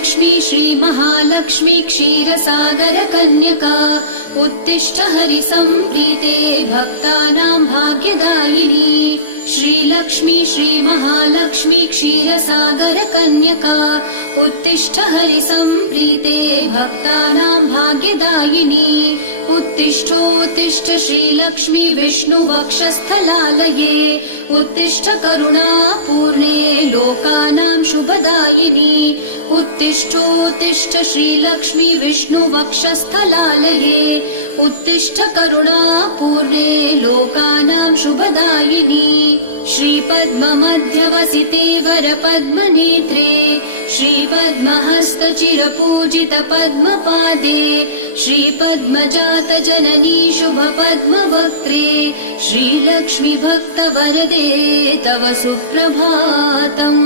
श्रीलक्ष्मी श्रीमहालक्ष्मी क्षीरसागरकन्यका उत्तिष्ठ हरिसम्प्रीते भक्तानां भाग्यदायिनी। श्रीलक्ष्मी श्रीमहालक्ष्मी क्षीरसागरकन्यका उत्तिष्ठ हरिसम्प्रीते भक्तानां भाग्यदायिनी। उत्तिष्ठोत्तिष्ठ श्रीलक्ष्मी विष्णुवक्षस्थलालये उत्तिष्ठ करुणापूर्णे लोकानां शुभदायिनी। उत्तिष्ठोत्तिष्ठ श्रीलक्ष्मी विष्णुवक्षस्थलालये उत्तिष्ठ करुणापूर्णे लोकानां शुभदायिनी। श्रीपद्ममध्यवसिते वरपद्मनेत्रे श्रीपद्महस्तचिरपूजित पद्मपादे श्रीपद्मजातजननी शुभपद्मवक्त्रे श्रीलक्ष्मी भक्तवरदे तव सुप्रभातम्।